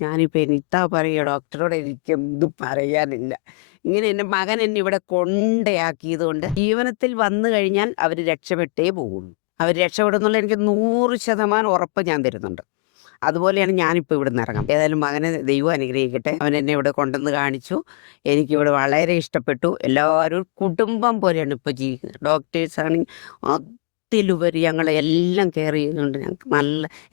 ഞാനിപ്പോൾ എനിക്കാ പറയുക ഡോക്ടറോട് എനിക്കെന്തും പറയാനില്ല. ഇങ്ങനെ എൻ്റെ മകൻ എന്നെ ഇവിടെ കൊണ്ടയാക്കിയത് കൊണ്ട് ജീവനത്തിൽ വന്നു കഴിഞ്ഞാൽ അവർ രക്ഷപ്പെട്ടേ പോകുള്ളൂ. അവർ രക്ഷപ്പെടുന്നുള്ള എനിക്ക് 100% ഉറപ്പ് ഞാൻ തരുന്നുണ്ട്. അതുപോലെയാണ് ഞാനിപ്പോൾ ഇവിടുന്ന് ഇറങ്ങാം. ഏതായാലും മകനെ ദൈവം അനുഗ്രഹിക്കട്ടെ. അവൻ എന്നെ ഇവിടെ കൊണ്ടുവന്ന് കാണിച്ചു. എനിക്കിവിടെ വളരെ ഇഷ്ടപ്പെട്ടു. എല്ലാവരും കുടുംബം പോലെയാണ് ഇപ്പോൾ ജീവിക്കുന്നത്. ഡോക്ടേഴ്സാണെങ്കിൽ അതിലുപരി ഞങ്ങളെ എല്ലാം കെയർ ചെയ്യുന്നുണ്ട്.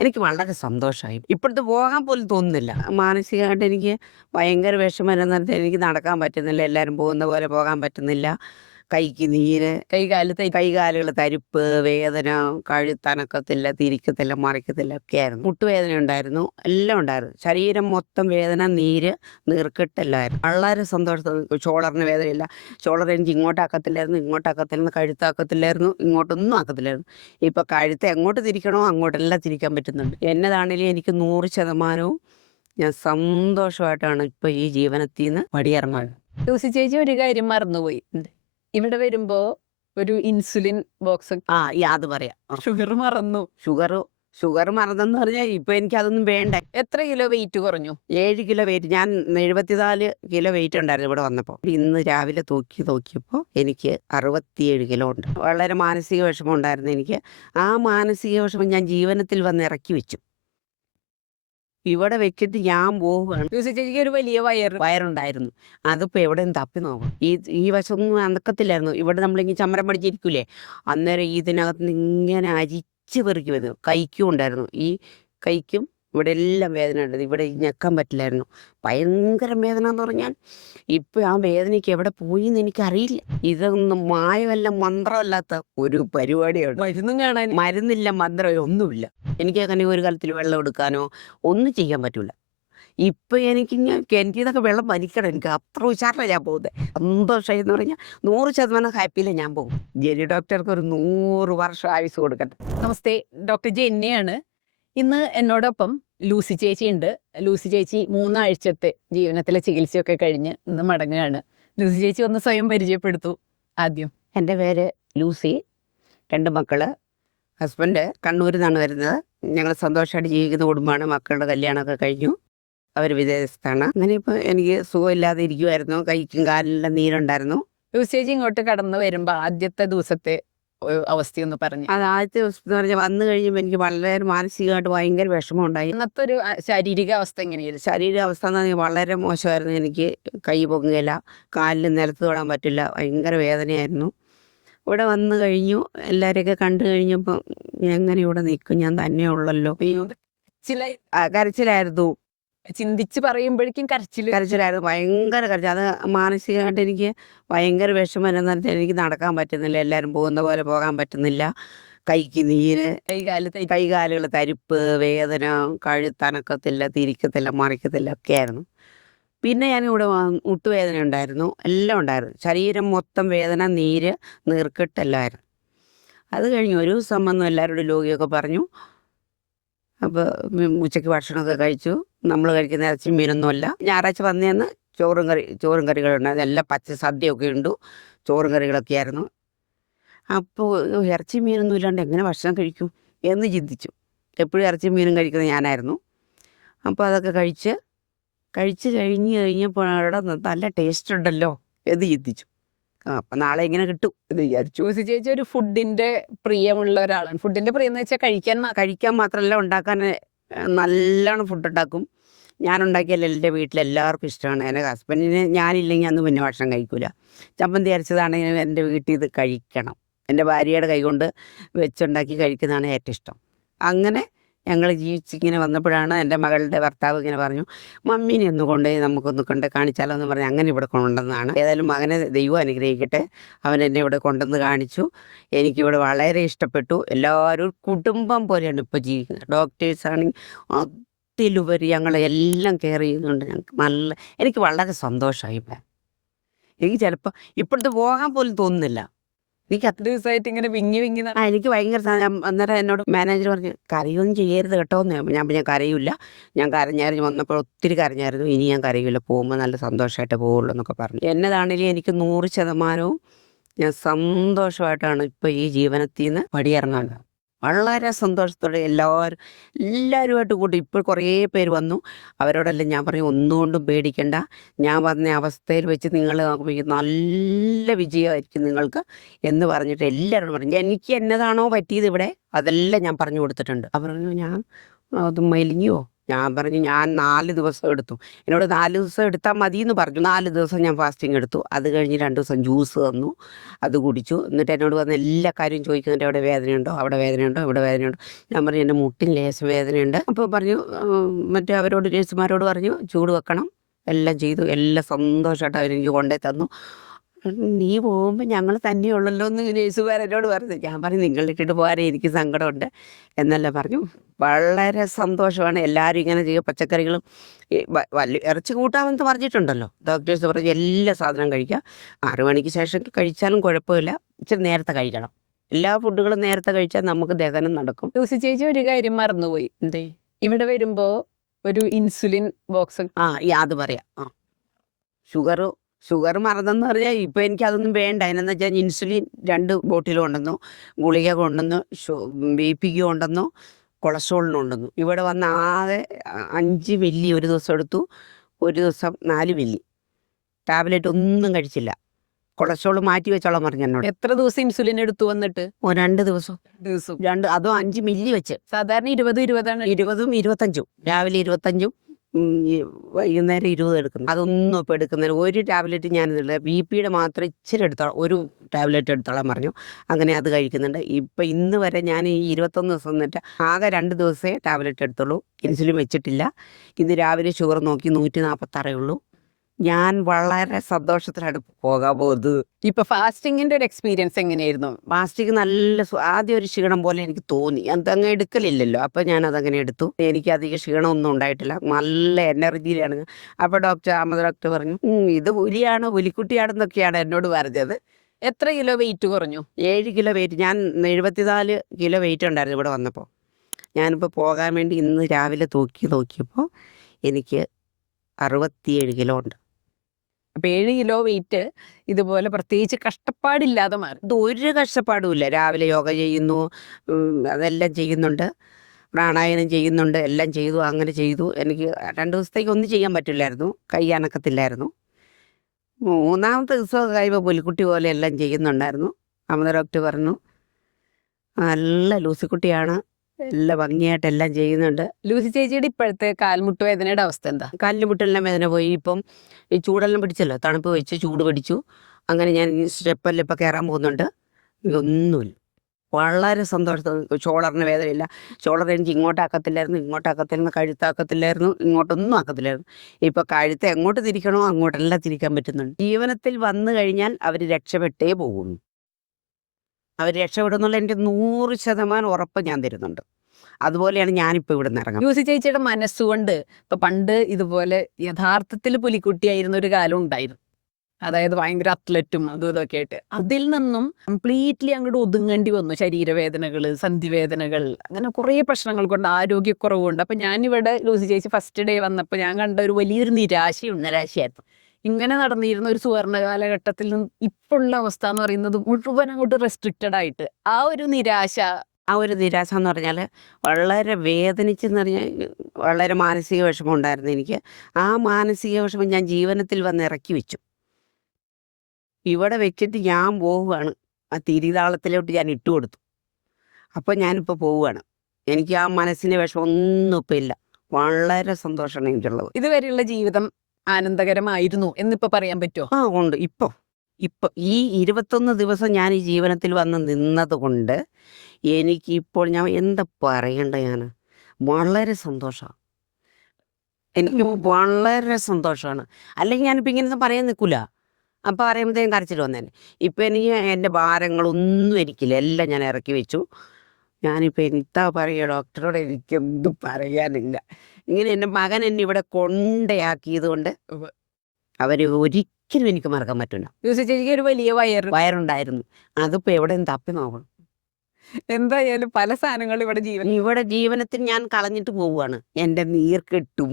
എനിക്ക് വളരെ സന്തോഷമായി. ഇപ്പോഴത്തെ പോകാൻ പോലും തോന്നുന്നില്ല. മാനസികമായിട്ട് എനിക്ക് ഭയങ്കര വിഷമം എന്ന് പറഞ്ഞാൽ എനിക്ക് നടക്കാൻ പറ്റുന്നില്ല. എല്ലാവരും പോകുന്ന പോലെ പോകാൻ പറ്റുന്നില്ല. കൈക്ക് നീര്, കൈകാലുകൾ തരിപ്പ്, വേദന, കഴുത്തനക്കത്തില്ല, തിരിക്കത്തില്ല, മറിക്കത്തില്ല ഒക്കെയായിരുന്നു. മുട്ടുവേദന ഉണ്ടായിരുന്നു, എല്ലാം ഉണ്ടായിരുന്നു. ശരീരം മൊത്തം വേദന, നീര്, നീർക്കെട്ടെല്ലായിരുന്നു. വളരെ സന്തോഷത്തോടെ ഷോളറിന് വേദനയില്ല. ഷോളർ എനിക്ക് ഇങ്ങോട്ടാക്കത്തില്ലായിരുന്നു, ഇങ്ങോട്ടാക്കത്തില്ലായിരുന്നു, കഴുത്താക്കത്തില്ലായിരുന്നു, ഇങ്ങോട്ടൊന്നും ആക്കത്തില്ലായിരുന്നു. ഇപ്പം കഴുത്ത് എങ്ങോട്ട് തിരിക്കണോ അങ്ങോട്ടെല്ലാം തിരിക്കാൻ പറ്റുന്നുണ്ട്. എന്നതാണെങ്കിലും എനിക്ക് 100% ഞാൻ സന്തോഷമായിട്ടാണ് ഇപ്പം ഈ ജീവനത്തിൽ നിന്ന് പടിയിറങ്ങുന്നത്. ലൂസി ചേച്ചി ഒരു കാര്യം മറന്നുപോയി. ഇവിടെ വരുമ്പോ ഒരു ഇൻസുലിൻ ബോക്സ് അത് പറയാം. ഷുഗർ മറന്നു. ഷുഗർ മറന്നെന്ന് പറഞ്ഞാൽ ഇപ്പൊ എനിക്ക് അതൊന്നും വേണ്ട. എത്ര കിലോ വെയിറ്റ് കുറഞ്ഞു? 7 കിലോ വെയിറ്റ്. ഞാൻ 74 കിലോ വെയിറ്റ് ഉണ്ടായിരുന്നു ഇവിടെ വന്നപ്പോൾ. ഇന്ന് രാവിലെ നോക്കിയപ്പോൾ എനിക്ക് 67 കിലോ ഉണ്ട്. വളരെ മാനസിക വിഷമം ഉണ്ടായിരുന്നു എനിക്ക്. ആ മാനസിക വിഷമം ഞാൻ ജീവനത്തിൽ വന്ന് ഇറക്കി വെച്ചു. ഇവിടെ വെച്ചിട്ട് ഞാൻ പോവുകയാണ്. ലൂസി ചേച്ചിക്ക് ഒരു വലിയ വയറുണ്ടായിരുന്നു. അതിപ്പോൾ എവിടെയും തപ്പി നോക്കും. ഈ വശമൊന്നും അനക്കത്തില്ലായിരുന്നു. ഇവിടെ നമ്മളിങ്ങനെ ചമ്മരം പഠിച്ചിരിക്കൂലേ, അന്നേരം ഇതിനകത്ത് നിന്ന് ഇങ്ങനെ അരിച്ച് പെറുക്കി വരുന്നു. കൈക്കും ഉണ്ടായിരുന്നു. ഈ കൈക്കും ഇവിടെ എല്ലാം വേദന ഉണ്ടായിരുന്നു. ഇവിടെ ഞെക്കാൻ പറ്റില്ലായിരുന്നു. ഭയങ്കര വേദന എന്ന് പറഞ്ഞാൽ ഇപ്പം ആ വേദനയ്ക്ക് എവിടെ പോയി എന്ന് എനിക്കറിയില്ല. ഇതൊന്നും മായമല്ല മന്ത്രമല്ലാത്ത ഒരു പരിപാടിയാണ്. മരുന്നും കാണാൻ മരുന്നില്ല, മന്ത്രമോ ഒന്നുമില്ല. എനിക്കങ്ങനെ ഒരു കാലത്തിൽ വെള്ളം എടുക്കാനോ ഒന്നും ചെയ്യാൻ പറ്റില്ല. ഇപ്പം എനിക്കിതൊക്കെ വെള്ളം വലിക്കണം. എനിക്ക് അത്ര ഉഷാറിലാണ് ഞാൻ പോകുന്നത്. സന്തോഷമായി എന്ന് പറഞ്ഞാൽ 100% ഹാപ്പിയിലാണ് ഞാൻ പോകും. ജെനി ഡോക്ടർക്ക് ഒരു 100 വർഷം ആയുസ് കൊടുക്കട്ടെ. നമസ്തേ, ഡോക്ടർ ജെന്നിയാണ്. ഇന്ന് എന്നോടൊപ്പം ലൂസി ചേച്ചി ഉണ്ട്. ലൂസി ചേച്ചി 3 ആഴ്ചത്തെ ജീവനത്തിലെ ചികിത്സയൊക്കെ കഴിഞ്ഞ് ഇന്ന് മടങ്ങുകയാണ്. ലൂസി ചേച്ചി ഒന്ന് സ്വയം പരിചയപ്പെടുത്തു ആദ്യം. എൻ്റെ പേര് ലൂസി. 2 മക്കള്. ഹസ്ബൻഡ് കണ്ണൂരിൽ നിന്നാണ് വരുന്നത്. ഞങ്ങൾ സന്തോഷമായിട്ട് ജീവിക്കുന്ന കുടുംബമാണ്. മക്കളുടെ കല്യാണമൊക്കെ കഴിഞ്ഞു. അവർ വിദേശത്താണ്. അങ്ങനെ ഇപ്പോൾ എനിക്ക് സുഖമില്ലാതെ ഇരിക്കുമായിരുന്നു. കൈക്കും കാലിലെല്ലാം നീരുണ്ടായിരുന്നു. ലൂസി ചേച്ചി ഇങ്ങോട്ട് കടന്നു വരുമ്പോൾ ആദ്യത്തെ ദിവസത്തെ അവസ്ഥയൊന്ന് പറഞ്ഞു. അത് ആദ്യത്തെ ദിവസം എന്ന് പറഞ്ഞാൽ വന്നു കഴിയുമ്പോൾ എനിക്ക് വളരെ മാനസികമായിട്ട് ഭയങ്കര വിഷമം ഉണ്ടായി. ഇന്നത്തെ ഒരു ശാരീരിക അവസ്ഥ എങ്ങനെയായിരുന്നു? ശരീരാവസ്ഥ എന്ന് പറഞ്ഞാൽ വളരെ മോശമായിരുന്നു. എനിക്ക് കൈ പൊങ്ങുകയില്ല, കാലിൽ നിലത്ത് തൊടാൻ പറ്റില്ല, ഭയങ്കര വേദനയായിരുന്നു. ഇവിടെ വന്നു കഴിഞ്ഞു, എല്ലാവരെയൊക്കെ കണ്ടു കഴിഞ്ഞപ്പോൾ എങ്ങനെ ഇവിടെ നിൽക്കും, ഞാൻ തന്നെ ഉള്ളല്ലോ. കരച്ചിലായിരുന്നു. ചിന്തിച്ച് പറയുമ്പോഴേക്കും കരച്ചിലായിരുന്നു, ഭയങ്കര കരച്ചിൽ. അത് മാനസികമായിട്ട് എനിക്ക് ഭയങ്കര വിഷമം എന്ന് പറഞ്ഞാൽ എനിക്ക് നടക്കാൻ പറ്റുന്നില്ല, എല്ലാവരും പോകുന്ന പോലെ പോകാൻ പറ്റുന്നില്ല. കൈക്ക് നീര്, കൈകാലുകൾ തരിപ്പ്, വേദന, കഴുത്തനക്കത്തില്ല, തിരിക്കത്തില്ല, മറിക്കത്തില്ല ഒക്കെയായിരുന്നു. പിന്നെ ഞാനിവിടെ മുട്ടുവേദന ഉണ്ടായിരുന്നു, എല്ലാം ഉണ്ടായിരുന്നു. ശരീരം മൊത്തം വേദന, നീര്, നീർക്കെട്ടെല്ലാമായിരുന്നു. അത് കഴിഞ്ഞ് ഒരു ദിവസം വന്നു എല്ലാവരോടും രോഗിയൊക്കെ പറഞ്ഞു. അപ്പോൾ ഉച്ചയ്ക്ക് ഭക്ഷണമൊക്കെ കഴിച്ചു. നമ്മൾ കഴിക്കുന്ന ഇറച്ചി മീനൊന്നുമല്ല. ഞായറാഴ്ച വന്നേന്ന് ചോറും കറികളുണ്ടായിരുന്നു. എല്ലാം പച്ച സദ്യയൊക്കെ ഉണ്ട്, ചോറും കറികളൊക്കെ ആയിരുന്നു. അപ്പോൾ ഇറച്ചി മീനൊന്നും ഇല്ലാണ്ട് എങ്ങനെ ഭക്ഷണം കഴിക്കും എന്ന് ചിന്തിച്ചു. എപ്പോഴും ഇറച്ചി മീനും കഴിക്കുന്നത് ഞാനായിരുന്നു. അപ്പോൾ അതൊക്കെ കഴിച്ച് കഴിഞ്ഞപ്പോൾ അവിടെ നല്ല ടേസ്റ്റ് ഉണ്ടല്ലോ എന്ന് ചിന്തിച്ചു. അപ്പം നാളെ ഇങ്ങനെ കിട്ടും എന്ന് വിചാരിച്ചു. ലൂസി ചേച്ചി ഒരു ഫുഡിന്റെ പ്രിയമുള്ള ഒരാളാണ്. ഫുഡിന്റെ പ്രിയം എന്ന് വെച്ചാൽ കഴിക്കാൻ മാത്രമല്ല, ഉണ്ടാക്കാൻ നല്ലോണം ഫുഡ് ഉണ്ടാക്കും. ഞാൻ ഉണ്ടാക്കിയാൽ എൻ്റെ വീട്ടിലെല്ലാവർക്കും ഇഷ്ടമാണ്. എൻ്റെ ഹസ്ബൻഡിന് ഞാനില്ലെങ്കിൽ അന്ന് പിന്നെ ഭക്ഷണം കഴിക്കില്ല. ചമ്മന്തി അരച്ചതാണെങ്കിൽ എൻ്റെ വീട്ടിൽ ഇത് കഴിക്കണം. എൻ്റെ ഭാര്യയുടെ കൈകൊണ്ട് വെച്ചുണ്ടാക്കി കഴിക്കുന്നതാണ് ഏറ്റവും ഇഷ്ടം. അങ്ങനെ ഞങ്ങൾ ജീവിച്ചിങ്ങനെ വന്നപ്പോഴാണ് എൻ്റെ മകളുടെ ഭർത്താവ് ഇങ്ങനെ പറഞ്ഞു, മമ്മീനെ ഒന്ന് കൊണ്ടുപോയി നമുക്കൊന്ന് കാണിച്ചാലോ എന്ന് പറഞ്ഞ് അങ്ങനെ ഇവിടെ കൊണ്ടുവന്നതാണ്. ഏതായാലും മകനെ ദൈവം അനുഗ്രഹിക്കട്ടെ. അവൻ എന്നെ ഇവിടെ കൊണ്ടുവന്ന് കാണിച്ചു. എനിക്കിവിടെ വളരെ ഇഷ്ടപ്പെട്ടു. എല്ലാവരും കുടുംബം പോലെയാണ് ഇപ്പോൾ ജീവിക്കുന്നത്. ഡോക്ടേഴ്സാണെങ്കിൽ അതിലുപരി ഞങ്ങളെ എല്ലാം കെയർ ചെയ്യുന്നുണ്ട്. എനിക്ക് വളരെ സന്തോഷമായി. എനിക്ക് ചിലപ്പോൾ ഇപ്പോഴത്തെ പോകാൻ പോലും തോന്നുന്നില്ല. എനിക്ക് അത്ര ദിവസമായിട്ട് ഇങ്ങനെ വിങ്ങി എനിക്ക് ഭയങ്കര അന്നേരം എന്നോട് മാനേജർ പറഞ്ഞു, കരയൊന്നും ചെയ്യരുത് കേട്ടോ എന്ന്. ഞാൻ കരയില്ല, ഞാൻ കരഞ്ഞായിരുന്നു, വന്നപ്പോൾ ഒത്തിരി കരഞ്ഞായിരുന്നു, ഇനി ഞാൻ കരയില്ല, പോകുമ്പോൾ നല്ല സന്തോഷമായിട്ട് പോവുള്ളൂ എന്നൊക്കെ പറഞ്ഞു. എന്നതാണെങ്കിലും എനിക്ക് 100% ഞാൻ സന്തോഷമായിട്ടാണ് ഇപ്പോൾ ഈ ജീവനത്തിൽ നിന്ന് പടിയിറങ്ങുന്നത്. വളരെ സന്തോഷത്തോടെ എല്ലാവരുമായിട്ട് കൂട്ടി ഇപ്പോൾ കുറേ പേര് വന്നു. അവരോടെല്ലാം ഞാൻ പറഞ്ഞു, ഒന്നുകൊണ്ടും പേടിക്കണ്ട. ഞാൻ വന്ന അവസ്ഥയിൽ വെച്ച് നിങ്ങൾ നല്ല വിജയമായിരിക്കും നിങ്ങൾക്ക് എന്ന് പറഞ്ഞിട്ട് എല്ലാവരോടും പറഞ്ഞു. എനിക്ക് എന്നതാണോ പറ്റിയത് ഇവിടെ അതെല്ലാം ഞാൻ പറഞ്ഞു കൊടുത്തിട്ടുണ്ട്. അവർ പറഞ്ഞു, ഞാൻ അത് മെലിഞ്ഞോ? ഞാൻ പറഞ്ഞു, ഞാൻ 4 ദിവസം എടുത്തു. എന്നോട് 4 ദിവസം എടുത്താൽ മതി എന്ന് പറഞ്ഞു. 4 ദിവസം ഞാൻ ഫാസ്റ്റിംഗ് എടുത്തു. അത് കഴിഞ്ഞ് 2 ദിവസം ജ്യൂസ് തന്നു, അത് കുടിച്ചു. എന്നിട്ട് എന്നോട് വന്ന് എല്ലാ കാര്യവും ചോദിക്കുന്നുണ്ട്, അവിടെ വേദനയുണ്ടോ, അവിടെ വേദനയുണ്ടോ, ഇവിടെ വേദനയുണ്ടോ. ഞാൻ പറഞ്ഞു, എൻ്റെ മുട്ടിന് ലേശം വേദനയുണ്ട്. അപ്പോൾ പറഞ്ഞു, മറ്റേ അവരോട് നഴ്സുമാരോട് പറഞ്ഞു ചൂട് വെക്കണം. എല്ലാം ചെയ്തു. എല്ലാം സന്തോഷമായിട്ട് അവരെനിക്ക് കൊണ്ടേ തന്നു. നീ പോകുമ്പോൾ ഞങ്ങൾ തന്നെയുള്ളല്ലോ എന്ന് നഴ്സുമാരെന്നോട് പറഞ്ഞു. ഞാൻ പറഞ്ഞു, നിങ്ങളിട്ടിട്ട് പോകാനേ എനിക്ക് സങ്കടമുണ്ട് എന്നെല്ലാം പറഞ്ഞു. വളരെ സന്തോഷമാണ്. എല്ലാവരും ഇങ്ങനെ ചെയ്യുക. പച്ചക്കറികളും ഇറച്ചി കൂട്ടാമെന്ന് പറഞ്ഞിട്ടുണ്ടല്ലോ ഡോക്ടേഴ്സ്, പറഞ്ഞു എല്ലാ സാധനവും കഴിക്കുക. 6 മണിക്ക് ശേഷം കഴിച്ചാലും കുഴപ്പമില്ല, ഇച്ചിരി നേരത്തെ കഴിക്കണം. എല്ലാ ഫുഡുകളും നേരത്തെ കഴിച്ചാൽ നമുക്ക് ദഹനം നടക്കും. ലൂസി ചേച്ചി ഒരു കാര്യം മറന്നുപോയി. എന്തേ? ഇവിടെ വരുമ്പോ ഒരു ഇൻസുലിൻ ബോക്സ് അത് പറയാം. ഷുഗർ മറന്നെന്ന് പറഞ്ഞാൽ ഇപ്പം എനിക്ക് അതൊന്നും വേണ്ട. എന്നു വെച്ചാൽ ഇൻസുലിൻ 2 ബോട്ടിൽ കൊണ്ടുവന്നു, ഗുളിക കൊണ്ടുവന്നു, BP കൊണ്ടുവന്നു, കൊളസ്ട്രോളിന് കൊണ്ടുവന്നു. ഇവിടെ വന്ന് ആകെ 5 മില്ലി ഒരു ദിവസം എടുത്തു, ഒരു ദിവസം 4 മില്ലി. ടാബ്ലറ്റ് ഒന്നും കഴിച്ചില്ല. കൊളസ്ട്രോൾ മാറ്റി വെച്ചോളാൻ പറഞ്ഞു എന്നോട്. എത്ര ദിവസം ഇൻസുലിൻ എടുത്തു വന്നിട്ട്? 2 ദിവസം. അതും 5 മില്ലി വെച്ച്. സാധാരണ 20 20 20ഉം 25ഉം. രാവിലെ 25ഉം വൈകുന്നേരം 20 എടുക്കുന്നു. അതൊന്നും ഇപ്പോൾ എടുക്കുന്നില്ല. ഒരു ടാബ്ലറ്റ് ഞാനിതില്ല. BP മാത്രം ഇച്ചിരി എടുത്തോളാം, ഒരു ടാബ്ലറ്റ് എടുത്തോളാൻ പറഞ്ഞു. അങ്ങനെ അത് കഴിക്കുന്നുണ്ട്. ഇപ്പം ഇന്ന് വരെ ഞാൻ ഈ 21 ദിവസം എന്നിട്ട് ആകെ 2 ദിവസമേ ടാബ്ലറ്റ് എടുത്തുള്ളൂ. ഇൻസുലിൻ വെച്ചിട്ടില്ല. ഇന്ന് രാവിലെ ഷുഗർ നോക്കി 146 ഉള്ളൂ. ഞാൻ വളരെ സന്തോഷത്തിലാണ് പോകാൻ പോകുന്നത്. ഇപ്പൊ ഫാസ്റ്റിങ്ങിന്റെ ഒരു എക്സ്പീരിയൻസ് എങ്ങനെയായിരുന്നു? ഫാസ്റ്റിങ് നല്ല ആദ്യം ഒരു ക്ഷീണം പോലെ എനിക്ക് തോന്നി. അതങ്ങ് എടുക്കലില്ലല്ലോ, അപ്പം ഞാൻ അതങ്ങനെ എടുത്തു. എനിക്ക് അധികം ക്ഷീണമൊന്നും ഉണ്ടായിട്ടില്ല. നല്ല എനർജിയിലാണ്. അപ്പോൾ അഹമ്മദ് ഡോക്ടർ പറഞ്ഞു, ഇത് പുലിയാണോ പുലിക്കുട്ടിയാണെന്നൊക്കെയാണ് എന്നോട് പറഞ്ഞത്. എത്ര കിലോ വെയിറ്റ് കുറഞ്ഞു? 7 കിലോ വെയിറ്റ്. ഞാൻ 74 കിലോ വെയിറ്റ് ഉണ്ടായിരുന്നു ഇവിടെ വന്നപ്പോൾ. ഞാനിപ്പോൾ പോകാൻ വേണ്ടി ഇന്ന് രാവിലെ നോക്കിയപ്പോൾ എനിക്ക് 67 കിലോ ഉണ്ട്. അപ്പൊ 7 കിലോ വെയിറ്റ് ഇതുപോലെ പ്രത്യേകിച്ച് കഷ്ടപ്പാടില്ലാതെ മാറി. ഇത് ഒരു കഷ്ടപ്പാടുമില്ല. രാവിലെ യോഗ ചെയ്യുന്നു, അതെല്ലാം ചെയ്യുന്നുണ്ട്, പ്രാണായാമം ചെയ്യുന്നുണ്ട്, എല്ലാം ചെയ്തു. അങ്ങനെ ചെയ്തു. എനിക്ക് 2 ദിവസത്തേക്ക് ഒന്നും ചെയ്യാൻ പറ്റില്ലായിരുന്നു, കൈ അനക്കത്തില്ലായിരുന്നു. 3-ാമത്തെ ദിവസമൊക്കെ കഴിയുമ്പോൾ പുലിക്കുട്ടി പോലെ എല്ലാം ചെയ്യുന്നുണ്ടായിരുന്നു. അഹമ്മദ് ഡോക്ടർ പറഞ്ഞു, നല്ല ലൂസിക്കുട്ടിയാണ്, എല്ലാം ഭംഗിയായിട്ട് എല്ലാം ചെയ്യുന്നുണ്ട്. ലൂസി ചേച്ചിയുടെ ഇപ്പോഴത്തെ കാൽമുട്ട് വേദനയുടെ അവസ്ഥ എന്താ? കാലിന് മുട്ടെല്ലാം വേദന പോയി. ഇപ്പം ഈ ചൂടെല്ലാം പിടിച്ചല്ലോ, തണുപ്പ് വെച്ച് ചൂട് പിടിച്ചു. അങ്ങനെ ഞാൻ ഈ സ്റ്റെപ്പെല്ലാം ഇപ്പം കയറാൻ പോകുന്നുണ്ട്. ഇതൊന്നുമില്ല. വളരെ സന്തോഷത്തോടെ. ഷോളറിന് വേദനയില്ല. ഷോളർ എനിക്ക് ഇങ്ങോട്ടാക്കത്തില്ലായിരുന്നു, കഴുത്താക്കത്തില്ലായിരുന്നു, ഇങ്ങോട്ടൊന്നും ആക്കത്തില്ലായിരുന്നു. ഇപ്പം കഴുത്ത് എങ്ങോട്ട് തിരിക്കണോ അങ്ങോട്ടെല്ലാം തിരിക്കാൻ പറ്റുന്നുണ്ട്. ജീവനത്തിൽ വന്നു കഴിഞ്ഞാൽ അവർ രക്ഷപ്പെട്ടേ പോകുന്നു. അവർ രക്ഷപ്പെടുന്നുള്ള എനിക്ക് 100% ഉറപ്പ് ഞാൻ തരുന്നുണ്ട്. അതുപോലെയാണ് ഞാനിപ്പോൾ ഇവിടെ നിന്ന് ഇറങ്ങുന്നത്. ലൂസി ചേച്ചിയുടെ മനസ്സുകൊണ്ട് ഇപ്പൊ പണ്ട് ഇതുപോലെ യഥാർത്ഥത്തിൽ പുലിക്കുട്ടിയായിരുന്ന ഒരു കാലം ഉണ്ടായിരുന്നു. അതായത് ഭയങ്കര അത്ലറ്റും അതും ഇതൊക്കെ ആയിട്ട്. അതിൽ നിന്നും കംപ്ലീറ്റ്ലി അങ്ങോട്ട് ഒതുങ്ങേണ്ടി വന്നു. ശരീരവേദനകൾ, സന്ധിവേദനകൾ, അങ്ങനെ കുറേ പ്രശ്നങ്ങൾ കൊണ്ട്, ആരോഗ്യക്കുറവ് കൊണ്ട്. അപ്പൊ ഞാനിവിടെ ലൂസി ചേച്ചി ഫസ്റ്റ് ഡേ വന്നപ്പോൾ ഞാൻ കണ്ട ഒരു വലിയൊരു നിരാശയായിരുന്നു. ഇങ്ങനെ നടന്നിരുന്ന ഒരു സുവർണ കാലഘട്ടത്തിൽ നിന്ന് ഇപ്പോഴുള്ള അവസ്ഥ എന്ന് പറയുന്നത് മുഴുവൻ അങ്ങോട്ട് റെസ്ട്രിക്റ്റഡ് ആയിട്ട് ആ ഒരു നിരാശ എന്ന് പറഞ്ഞാൽ വളരെ വേദനിച്ചെന്ന് പറഞ്ഞാൽ വളരെ മാനസിക വിഷമം ഉണ്ടായിരുന്നു എനിക്ക്. ആ മാനസിക വിഷമം ഞാൻ ജീവനത്തിൽ വന്ന് ഇറക്കി വെച്ചു. ഇവിടെ വെച്ചിട്ട് ഞാൻ പോവുകയാണ്. ആ തിരിതാളത്തിലോട്ട് ഞാൻ ഇട്ട് കൊടുത്തു. അപ്പോൾ ഞാനിപ്പോൾ പോവുകയാണ്. എനിക്ക് ആ മനസ്സിൻ്റെ വിഷമം ഒന്നും ഇപ്പം ഇല്ല. വളരെ സന്തോഷമാണ് എനിക്കുള്ളത്. ഇതുവരെയുള്ള ജീവിതം ആനന്ദകരമായിരുന്നു എന്നിപ്പോ പറയാൻ പറ്റുമോ? ഉണ്ട്. ഇപ്പം ഈ 21 ദിവസം ഞാൻ ഈ ജീവനത്തിൽ വന്ന് നിന്നത് കൊണ്ട് എനിക്കിപ്പോൾ ഞാൻ എന്താ പറയണ്ട, ഞാൻ വളരെ സന്തോഷമാണ്. എനിക്ക് വളരെ സന്തോഷമാണ്. അല്ലെങ്കിൽ ഞാനിപ്പോൾ ഇങ്ങനെയൊന്നും പറയാൻ നിൽക്കില്ല. അപ്പം പറയുമ്പോഴത്തേക്കും കരച്ചിൽ വന്നേനെ. ഇപ്പം എനിക്ക് എൻ്റെ ഭാരങ്ങളൊന്നും എനിക്കില്ല, എല്ലാം ഞാൻ ഇറക്കി വെച്ചു. ഞാനിപ്പോൾ എന്താ പറയുക, ഡോക്ടറോട് എനിക്കൊന്നും പറയാനില്ല. ഇങ്ങനെ എൻ്റെ മകൻ എന്നെ ഇവിടെ കൊണ്ടയാക്കിയത് കൊണ്ട് അവർ ഒരിക്കലും എനിക്ക് മറക്കാൻ പറ്റില്ല. ലൂസി ചേച്ചിക്ക് ഒരു വലിയ വയറുണ്ടായിരുന്നു. അതിപ്പോൾ എവിടെയും തപ്പി നോക്കണം. എന്തായാലും പല സാധനങ്ങളും ഇവിടെ ജീവനത്തിൽ ഞാൻ കളഞ്ഞിട്ട് പോവുകയാണ്. എൻ്റെ നീർക്കെട്ടും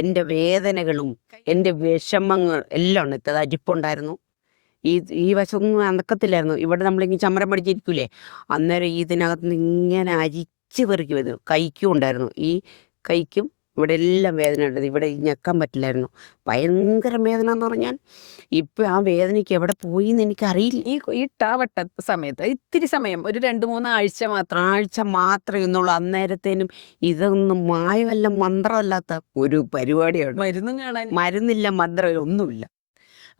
എൻ്റെ വേദനകളും എൻ്റെ വിഷമങ്ങൾ എല്ലാം ഉണ്ട്. അരിപ്പുണ്ടായിരുന്നു, ഈ ഈ വശമൊന്നും അനക്കത്തില്ലായിരുന്നു. ഇവിടെ നമ്മളിങ്ങനെ ചമ്മരം പിടിച്ചിരിക്കൂലേ, അന്നേരം ഇതിനകത്ത് നിന്ന് ഇങ്ങനെ അരിച്ച് പെറുക്കി വരുന്നു. കൈക്കും ഉണ്ടായിരുന്നു, ഈ കൈക്കും ഇവിടെ എല്ലാം വേദന ഉണ്ടായിരുന്നു. ഇവിടെ ഈ ഞെക്കാൻ പറ്റില്ലായിരുന്നു. ഭയങ്കര വേദന എന്ന് പറഞ്ഞാൽ ഇപ്പം ആ വേദനയ്ക്ക് എവിടെ പോയി എന്ന് എനിക്കറിയില്ല. ഈ ടാവട്ട സമയത്ത് ഇത്തിരി സമയം ഒരു 2-3 ആഴ്ച മാത്രം ആഴ്ച മാത്രമേ ഇന്നുള്ളൂ. അന്നേരത്തേനും ഇതൊന്നും മായമല്ല മന്ത്രമല്ലാത്ത ഒരു പരിപാടിയാണ്. മരുന്നും കാണാൻ. മരുന്നില്ല, മന്ത്രമില്ല, ഒന്നുമില്ല.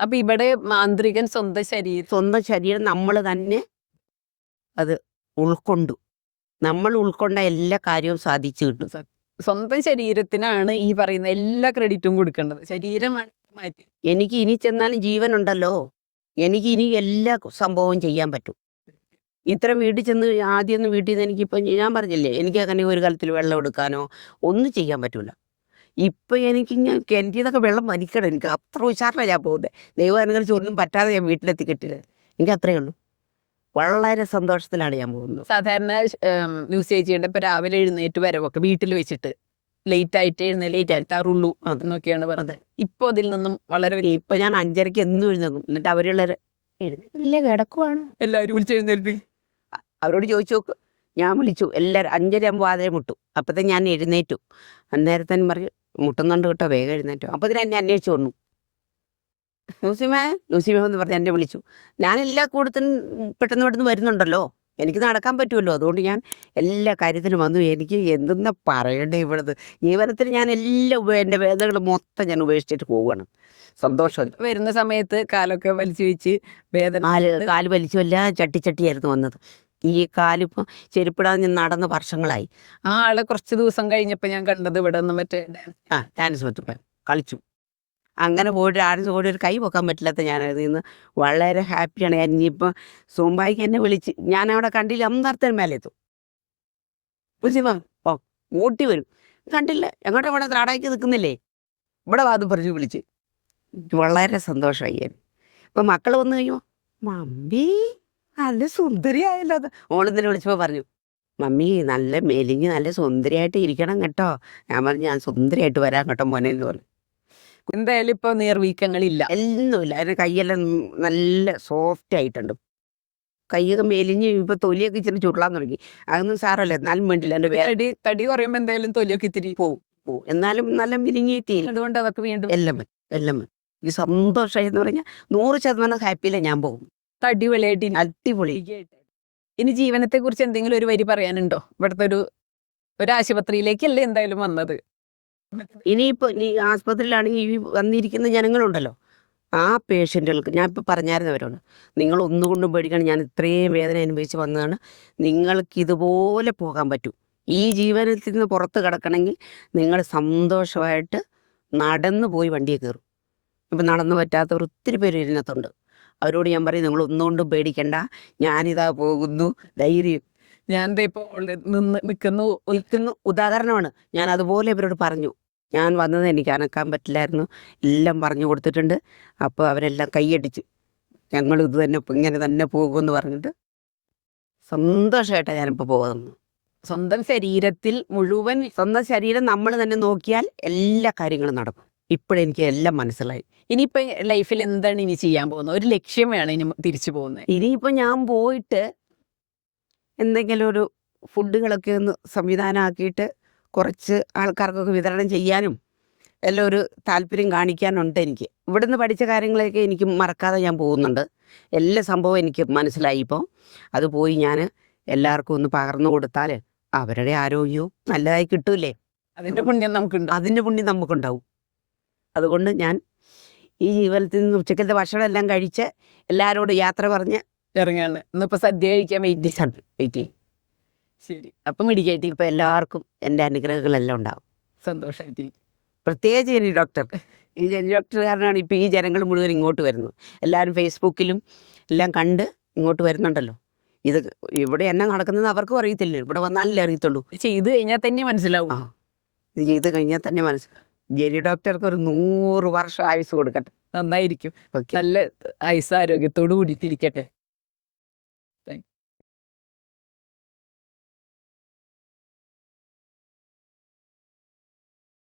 അപ്പൊ ഇവിടെ മാന്ത്രികൻ സ്വന്തം ശരീരം സ്വന്തം ശരീരം നമ്മൾ തന്നെ അത് ഉൾക്കൊണ്ടു. നമ്മൾ ഉൾക്കൊണ്ട എല്ലാ കാര്യവും സാധിച്ചു കിട്ടും. സ്വന്തം ശരീരത്തിനാണ് ഈ പറയുന്ന എല്ലാ ക്രെഡിറ്റും കൊടുക്കേണ്ടത്. ശരീരമാണ് മാറ്റി. എനിക്ക് ഇനി ചെന്നാലും ജീവനുണ്ടല്ലോ, എനിക്ക് ഇനി എല്ലാ സംഭവവും ചെയ്യാൻ പറ്റും. ഇത്ര വീട്ടിൽ ചെന്ന് ആദ്യമൊന്നും വീട്ടിൽ നിന്ന് എനിക്കിപ്പം ഞാൻ പറഞ്ഞില്ലേ, എനിക്ക് അങ്ങനെ ഒരു കാലത്തിൽ വെള്ളം എടുക്കാനോ ഒന്നും ചെയ്യാൻ പറ്റൂല. ഇപ്പം എനിക്ക് കിണറ്റിന്നൊക്കെ വെള്ളം വലിക്കണം. എനിക്ക് അത്ര ഉഷാറിലാണ് ഞാൻ പോകുന്നത്. ദൈവം അനുഗ്രഹിച്ച് ഒന്നും പറ്റാതെ ഞാൻ വീട്ടിലെത്തി കിട്ടിയത്. എനിക്ക് അത്രയേ ഉള്ളൂ. വളരെ സന്തോഷത്തിലാണ് ഞാൻ പോകുന്നത്. സാധാരണ ന്യൂസ് ചേച്ചിയുടെ ഇപ്പൊ രാവിലെ എഴുന്നേറ്റ് വരവൊക്കെ വീട്ടിൽ വെച്ചിട്ട് ലേറ്റ് ആയിട്ട് എഴുന്നേറ്റാറുള്ളൂ എന്നൊക്കെയാണ് പറഞ്ഞത്. ഇപ്പൊ അതിൽ നിന്നും വളരെ ഇപ്പം ഞാൻ 5:30 എന്നും എഴുന്നേക്കും. എന്നിട്ട് അവരുള്ളവർ എഴുന്നേറ്റില്ലേ, കിടക്കുവാണ്. എല്ലാവരും വിളിച്ചെഴുന്നേൽപ്പി. അവരോട് ചോദിച്ചു നോക്ക്. ഞാൻ വിളിച്ചു എല്ലാവരും. 5:30 ആകുമ്പോൾ വാതിൽ മുട്ടും. അപ്പോഴത്തെ ഞാൻ എഴുന്നേറ്റു. അന്നേരത്തേനും പറയും മുട്ടുന്നുണ്ട് കേട്ടോ, വേഗം എഴുന്നേറ്റു. അപ്പോൾ ഇതിന് എന്നെ അന്വേഷിച്ചു വന്നു. ലൂസിമേ ലൂസിമേ എന്ന് പറഞ്ഞ് എന്നെ വിളിച്ചു. ഞാൻ എല്ലാ കൂട്ടത്തിനും പെട്ടെന്ന് പെട്ടെന്ന് വരുന്നുണ്ടല്ലോ, എനിക്ക് നടക്കാൻ പറ്റുമല്ലോ, അതുകൊണ്ട് ഞാൻ എല്ലാ കാര്യത്തിനും വന്നു. എനിക്ക് എന്തെന്നാ പറയണ്ടേ ഇവിടുന്ന്. ജീവനത്തിൽ ഞാൻ എല്ലാം എൻ്റെ വേദനകൾ മൊത്തം ഞാൻ ഉപേക്ഷിച്ചിട്ട് പോവുകയാണ്. സന്തോഷം. വരുന്ന സമയത്ത് കാലൊക്കെ വലിച്ചു വെച്ച് വേദന കാല് വലിച്ചുമല്ല, ചട്ടിയായിരുന്നു വന്നത്. ഈ കാലിപ്പം ചെരുപ്പിടാതെ ഞാൻ നടന്ന വർഷങ്ങളായി. ആ ആളെ കുറച്ച് ദിവസം കഴിഞ്ഞപ്പോ ഞാൻ കണ്ടത് ഇവിടെ നിന്ന് മറ്റേ ഡാൻസ് പറ്റും കളിച്ചു. അങ്ങനെ പോയിട്ട് ഡാൻസ് പോയിട്ട് ഒരു കൈ പൊക്കാൻ പറ്റില്ലാത്ത ഞാൻ അതിൽ നിന്ന് വളരെ ഹാപ്പിയാണ്. ഞാൻ ഇനിയിപ്പം സോമ്പായിക്ക് എന്നെ വിളിച്ച് ഞാൻ അവിടെ കണ്ടില്ല, അമ്പലത്തിന് മേലെ എത്തും. ഓ ഓട്ടി വരും, കണ്ടില്ല എങ്ങോട്ടാ ഇവിടെ നാടാക്കി നിൽക്കുന്നില്ലേ, ഇവിടെ വാദം പറഞ്ഞു വിളിച്ച്. വളരെ സന്തോഷമായി ഞാൻ. ഇപ്പം മക്കൾ വന്നു കഴിയുമ്പോൾ മമ്മി നല്ല സുന്ദരിയായല്ലോ. അത് ഓളിന്നലെ വിളിച്ചപ്പോൾ പറഞ്ഞു, മമ്മി നല്ല മെലിഞ്ഞ് നല്ല സുന്ദരിയായിട്ട് ഇരിക്കണം കേട്ടോ. ഞാൻ പറഞ്ഞു ഞാൻ സുന്ദരിയായിട്ട് വരാം കേട്ടോ മോനെ എന്ന് പറഞ്ഞു. എന്തായാലും ഇപ്പൊ നീർവീക്കങ്ങളില്ല, ഒന്നുമില്ല. അതിന് കൈയെല്ലാം നല്ല സോഫ്റ്റ് ആയിട്ടുണ്ട്. കൈയൊക്കെ മെലിഞ്ഞ് ഇപ്പം തൊലിയൊക്കെ ഇച്ചിരി ചുരുളാൻ തുടങ്ങി. അതൊന്നും സാരമല്ല, എന്നാലും വേണ്ടില്ല. എൻ്റെ തടി കുറയുമ്പോ എന്തായാലും തൊലിയൊക്കെ ഇത്തിരി പോവും. എന്നാലും നല്ല മെലിഞ്ഞെത്തിയില്ല. അതുകൊണ്ട് അതൊക്കെ വീണ്ടും എല്ലാം വരും. ഈ സന്തോഷമായി എന്ന് പറഞ്ഞാൽ 100% ഹാപ്പിയിലെ ഞാൻ പോകും. അടിപൊളിയായിട്ട് അടിപൊളി. ഇനി ജീവനത്തെ കുറിച്ച് എന്തെങ്കിലും ഒരു വരി പറയാനുണ്ടോ? ഇവിടുത്തെ ഒരു ആശുപത്രിയിലേക്കല്ലേ എന്തായാലും വന്നത്. ഇനിയിപ്പോൾ ഈ ആസ്പത്രിയിലാണെങ്കിൽ ഈ വന്നിരിക്കുന്ന ജനങ്ങളുണ്ടല്ലോ, ആ പേഷ്യൻറ്റുകൾക്ക് ഞാൻ ഇപ്പോൾ പറഞ്ഞായിരുന്നവരോട്, നിങ്ങൾ ഒന്നുകൊണ്ടും പേടിക്കണം, ഞാൻ ഇത്രയും വേദന അനുഭവിച്ച് വന്നതാണ്. നിങ്ങൾക്ക് ഇതുപോലെ പോകാൻ പറ്റും. ഈ ജീവനത്തിൽ നിന്ന് പുറത്ത് കിടക്കണമെങ്കിൽ നിങ്ങൾ സന്തോഷമായിട്ട് നടന്നു പോയി വണ്ടിയെ കയറും. ഇപ്പം നടന്നു പറ്റാത്തവർ ഒത്തിരി പേര് ഇതിനകത്തുണ്ട്. അവരോട് ഞാൻ പറയും നിങ്ങൾ ഒന്നുകൊണ്ടും പേടിക്കണ്ട, ഞാനിതാ പോകുന്നു, ധൈര്യം. ഞാൻ ഇപ്പോൾ നിൽക്കുന്നു ഉദാഹരണമാണ്. ഞാൻ അതുപോലെ ഇവരോട് പറഞ്ഞു. ഞാൻ വന്നത് എനിക്ക് അനക്കാൻ പറ്റില്ലായിരുന്നു, എല്ലാം പറഞ്ഞു കൊടുത്തിട്ടുണ്ട്. അപ്പോൾ അവരെല്ലാം കൈയടിച്ചു, ഞങ്ങൾ ഇത് തന്നെ ഇങ്ങനെ തന്നെ പോകുമെന്ന് പറഞ്ഞിട്ട് സന്തോഷമായിട്ടാണ് ഞാനിപ്പോൾ പോകുന്നത്. സ്വന്തം ശരീരത്തിൽ മുഴുവൻ സ്വന്തം ശരീരം നമ്മൾ തന്നെ നോക്കിയാൽ എല്ലാ കാര്യങ്ങളും നടക്കും. ഇപ്പോഴെനിക്ക് എല്ലാം മനസ്സിലായി. ഇനിയിപ്പോ ലൈഫിൽ എന്താണ് ഇനി ചെയ്യാൻ പോകുന്നത്? ഒരു ലക്ഷ്യം വേണം ഇനി തിരിച്ചു പോകുന്നത്. ഇനിയിപ്പോൾ ഞാൻ പോയിട്ട് എന്തെങ്കിലും ഒരു ഫുഡുകളൊക്കെ ഒന്ന് സംവിധാനമാക്കിയിട്ട് കുറച്ച് ആൾക്കാർക്കൊക്കെ വിതരണം ചെയ്യാനും എല്ലാം ഒരു താല്പര്യം കാണിക്കാനുണ്ട് എനിക്ക്. ഇവിടുന്ന് പഠിച്ച കാര്യങ്ങളൊക്കെ എനിക്ക് മറക്കാതെ ഞാൻ പോകുന്നുണ്ട്. എല്ലാ സംഭവം എനിക്ക് മനസ്സിലായി. ഇപ്പോൾ അത് പോയി ഞാൻ എല്ലാവർക്കും ഒന്ന് പകർന്നു കൊടുത്താൽ അവരുടെ ആരോഗ്യവും നല്ലതായി കിട്ടൂലേ. അതിന്റെ പുണ്യം നമുക്കുണ്ടാവും. അതുകൊണ്ട് ഞാൻ ഈ ജീവിതത്തിൽ നിന്ന് ഉച്ചക്കലത്തെ ഭക്ഷണം എല്ലാം കഴിച്ച് എല്ലാവരോടും യാത്ര പറഞ്ഞ് ഇറങ്ങാണ്. ഇന്നിപ്പോൾ സദ്യ കഴിക്കാൻ വെയിറ്റ് ചെയ്യും. ശരി, അപ്പം മിടിക്കായിട്ട് ഇപ്പം എല്ലാവർക്കും എൻ്റെ അനുഗ്രഹങ്ങളെല്ലാം ഉണ്ടാവും. സന്തോഷമായിട്ട്. പ്രത്യേകിച്ച് ജെനി ഡോക്ടർ. ഈ ജെനി ഡോക്ടർ കാരണമാണ് ഇപ്പോൾ ഈ ജനങ്ങൾ മുഴുവൻ ഇങ്ങോട്ട് വരുന്നത്. എല്ലാവരും ഫേസ്ബുക്കിലും എല്ലാം കണ്ട് ഇങ്ങോട്ട് വരുന്നുണ്ടല്ലോ. ഇത് ഇവിടെ എന്നാ നടക്കുന്നത് അവർക്കും അറിയത്തില്ല, ഇവിടെ വന്നാലല്ലേ അറിയത്തുള്ളൂ. ചെയ്ത് കഴിഞ്ഞാൽ തന്നെ മനസ്സിലാവും. ഇത് ചെയ്ത് കഴിഞ്ഞാൽ തന്നെ മനസ്സിലാവും. ജെനി ഡോക്ടർക്ക് ഒരു 100 വർഷം ആയുസ് കൊടുക്കട്ടെ. നന്നായിരിക്കും. നല്ല ആയുസ് ആരോഗ്യത്തോടു കൂടിയിട്ടിരിക്കട്ടെ.